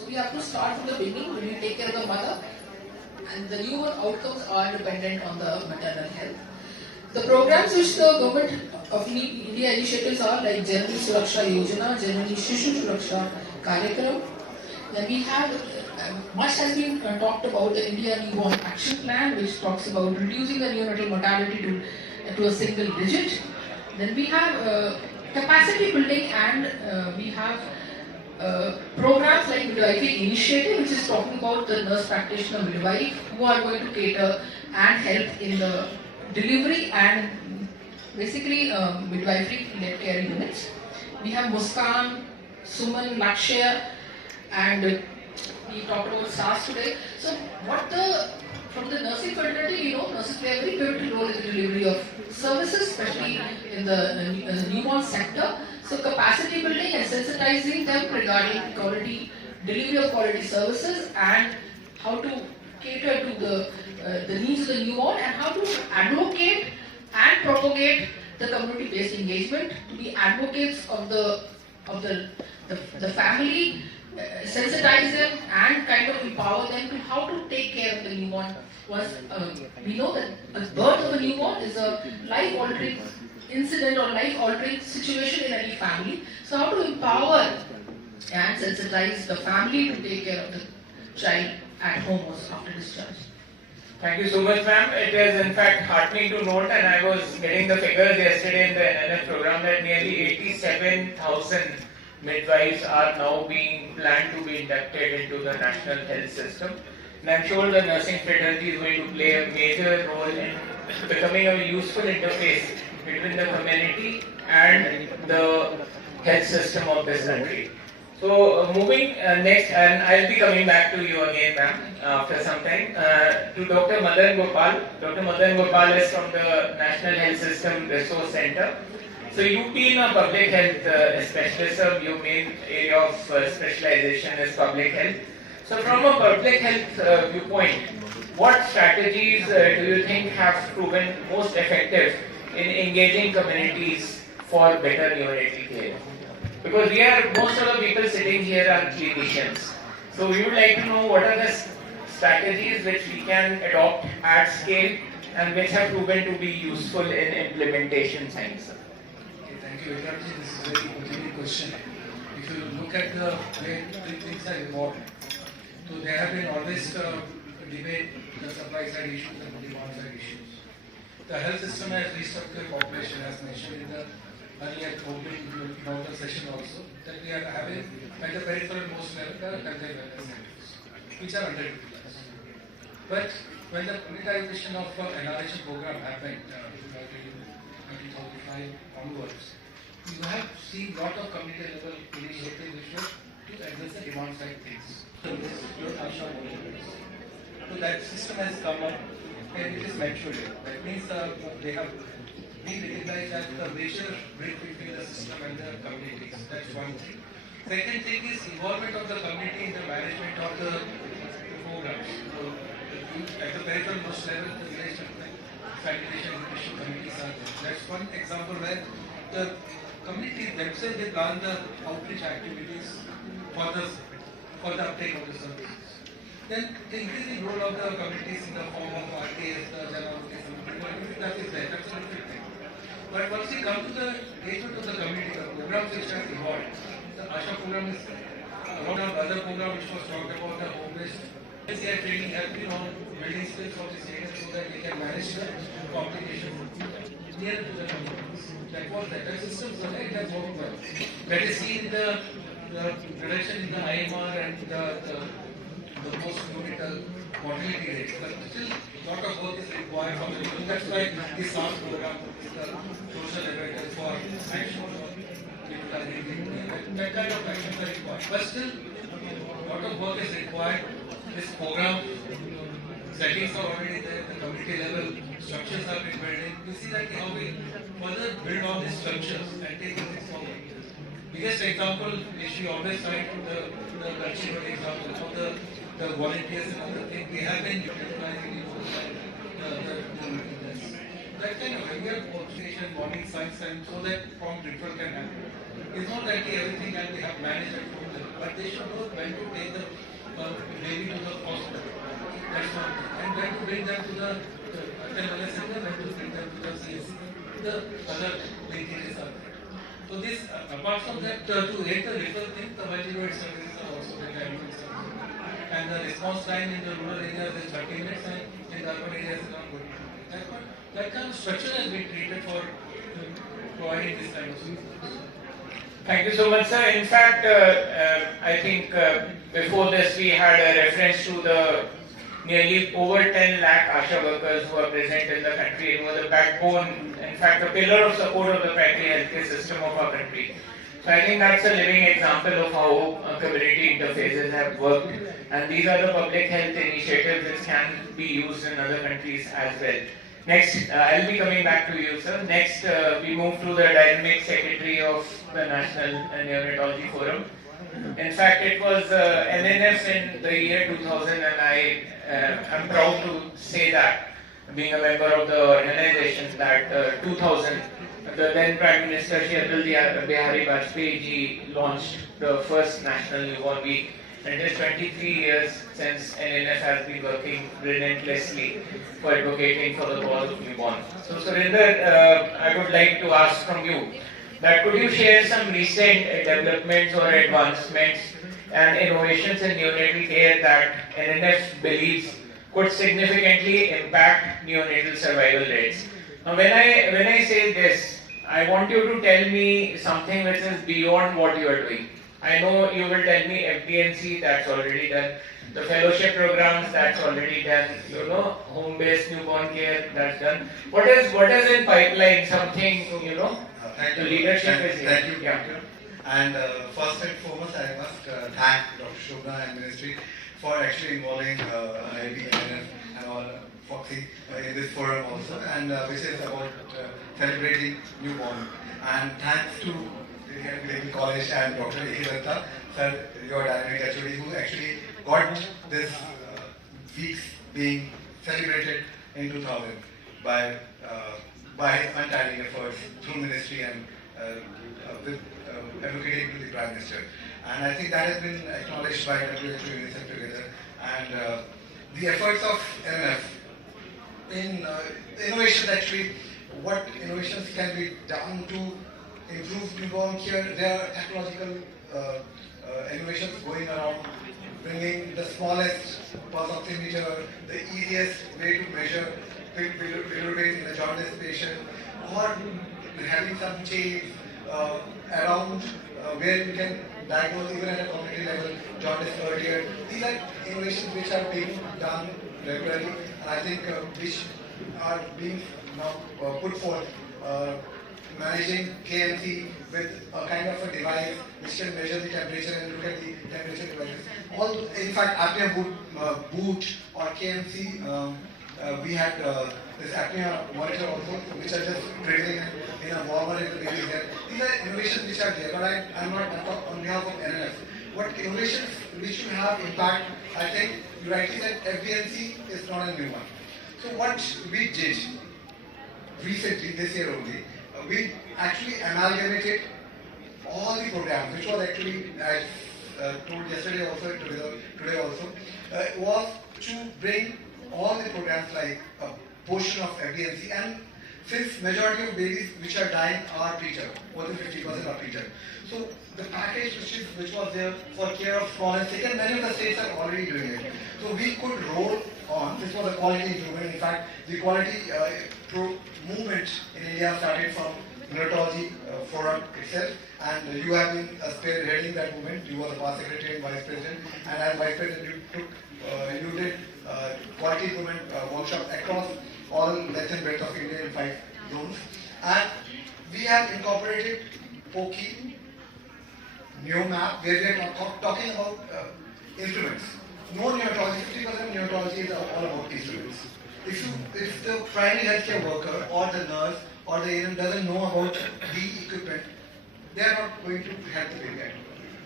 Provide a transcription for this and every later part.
So we have to start from the beginning. We take care of the mother, and the newborn outcomes are dependent on the maternal health. The programs which the government of India initiatives are like Janani Suraksha Yojana, Janani Shishu Suraksha Karyakram. Then we have much has been talked about the India Newborn Action Plan, which talks about reducing the neonatal mortality to a single digit. Then we have capacity building, and we have programs like Midwifery Initiative, which is talking about the nurse practitioner midwife who are going to cater and help in the delivery and basically midwifery-led care units. We have Muskan, Suman, Laxury, and we talked about Saans today. So from the nursing fraternity, nurses play a very pivotal role in the delivery of services, especially in the newborn sector. So capacity building and sensitizing them regarding delivery of quality services, and how to cater to the needs of the newborn, and how to advocate and propagate the community-based engagement, to be advocates of the family, sensitize them and kind of empower them to how to take care of the newborn. Once we know that the birth of a newborn is a life-altering incident or life-altering situation in any family. So how to empower and sensitize the family to take care of the child at home also after discharge. Thank you so much, ma'am. It is in fact heartening to note, and I was getting the figures yesterday in the NNF program, that nearly 87,000 midwives are now being planned to be inducted into the national health system. And I'm sure the nursing fraternity is going to play a major role in becoming a useful interface between the community and the health system of this country. So moving next, and I'll be coming back to you again, ma'am, after some time, to Dr. Madan Gopal. Dr. Madan Gopal is from the National Health System Resource Center. So you've been a public health specialist, sir. Your main area of specialization is public health. So from a public health viewpoint, what strategies do you think have proven most effective in engaging communities for better neonatal care? Because most of the people sitting here are clinicians. So we would like to know what are the strategies which we can adopt at scale and which have proven to be useful in implementation science. Okay, thank you, Vikrantji. This is a very pertinent question. If you look at the way things are evolved, so there have been always debate the supply side issues and the demand side issues. The health system has restructured population, as mentioned in the earlier opening inaugural session also, that we are having at the peripheral most level the health and wellness centers, which are underutilized. But when the privatization of NRH program happened in 2005 onwards, you have seen lot of community level initiatives which were to address the demand side things. So that system has come up and it is matured. That means they have been recognized as the major bridge between the system and the communities. That's one thing. Second thing is involvement of the community in the management of the programs. So, at the peripheral most level, the village sanitation nutrition committees are there. That's one example where the communities themselves they plan the outreach activities for the uptake of the services. Then the increasing role of the communities in the form of RTS, the that is there, that's a different thing. But once we come to the engagement of the community, the programs which have evolved, the ASHA program is one of the other program which was talked about, the home-based NCI training has been on building skills for this area so that we can manage the complication near to the communities. That was that. The system, so it has worked well. Let us see in the reduction in the IMR and the post-neonatal mortality rates, but still a lot of work is required from the people. That's why this Saans program is the social evidence for action for that kind of actions are required. But still, a lot of work is required. This program settings are already there, the community level structures have been built in. We see that how we further build on these structures and take things forward. Biggest example is we always cite to the Laxury example of the volunteers and other things. We have been utilizing that kind of regular coordination, morning science, and so that prompt referral can happen. It's not that everything can be have managed at home level, but they should know when to take the baby to the hospital. That's one thing. And when to bring them to the wellness center, when to bring them to the CSC, the other linkages are there. So this, apart from that, to aid the referral thing, the multi-road services are also very ambulance services. And the response time in the rural areas is 30 minutes and in the urban areas is around 20 minutes. That kind of structure has been created for providing this kind of service. Thank you so much, sir. In fact, I think before this we had a reference to the nearly over 10 lakh ASHA workers who are present in the country and who are the backbone, in fact, the pillar of support of the primary healthcare system of our country. So I think that's a living example of how community interfaces have worked, and these are the public health initiatives which can be used in other countries as well. Next, I'll be coming back to you, sir. Next, we move to the dynamic secretary of the National Neonatology Forum. In fact, it was NNF in the year 2000, and I am proud to say that, being a member of the organization, that 2000, the then Prime Minister Shri Atal Bihari Vajpayee ji launched the first National Newborn Week. And it is 23 years since NNF has been working relentlessly for advocating for the cause of newborn. So Surinder, I would like to ask from you that could you share some recent developments or advancements and innovations in neonatal care that NNF believes could significantly impact neonatal survival rates? Now when I say this, I want you to tell me something which is beyond what you are doing. I know you will tell me FDNC, that's already done. The fellowship programs, that's already done. You know, home-based newborn care, that's done. What is in pipeline? Something, you know, the leadership is here. Thank you. Yeah. And first and foremost, I must thank Dr. Shobna and Ministry for actually involving IIB, NNF and all Foxy in this forum also, and which is about celebrating newborn. And thanks to Medical College and Dr. Ehilata, sir, your dynamic HOD, who actually got this weeks being celebrated in 2000 by his untiring efforts through ministry and with advocating to the Prime Minister. And I think that has been acknowledged by WHO, UNICEF together. And the efforts of NNF in innovations, actually, what innovations can be done to improve newborn care. There are technological innovations going around, bringing the smallest pulse oximeter, the easiest way to measure bilirubin in a jaundice patient, or having some chains around where you can diagnose even at a community level jaundice earlier. These are innovations which are being done regularly, and I think which are being now put forth. Managing KMC with a kind of a device which can measure the temperature and look at the temperature devices. All, in fact, apnea boot or KMC, we had this apnea monitor also, which are just breathing in a warmer in the baby's head. These are innovations which are there, but I'm not on behalf of NNF. What innovations which will have impact, I think you rightly said FBNC is not a new one. So what we did recently, this year only, we actually amalgamated all the programs, which was actually, as told yesterday also, today also, was to bring all the programs like a portion of FDNC, and since majority of babies which are dying are preterm, more than 50% are preterm. So the package which was there for care of small and sick, and many of the states are already doing it. So we could roll on. This was a quality improvement. In fact, the quality movement in India started from Neonatology Forum itself, and you have been spearheading that movement. You were the past secretary and vice president, and as vice president, you did quality improvement workshops across all length and breadth of India in 5 zones, and we have incorporated POKI, new map, where we are talking about instruments. No neonatology, 50% of neonatology is all about instruments. If the primary healthcare worker or the nurse or the ANM doesn't know about the equipment, they are not going to help the baby.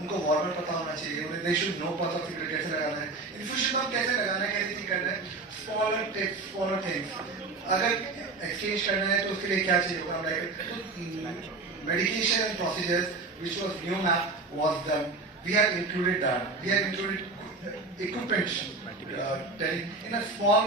उनको warmer पता होना चाहिए, they should know pulse oximeter कैसे लगाना है, infusion pump कैसे लगाना है, कैसे नहीं करना है, smaller tips, smaller things. अगर exchange करना है तो उसके लिए क्या चाहिए होगा, like medication procedures, which was new map was done. We have included that. We have included equipment, in a small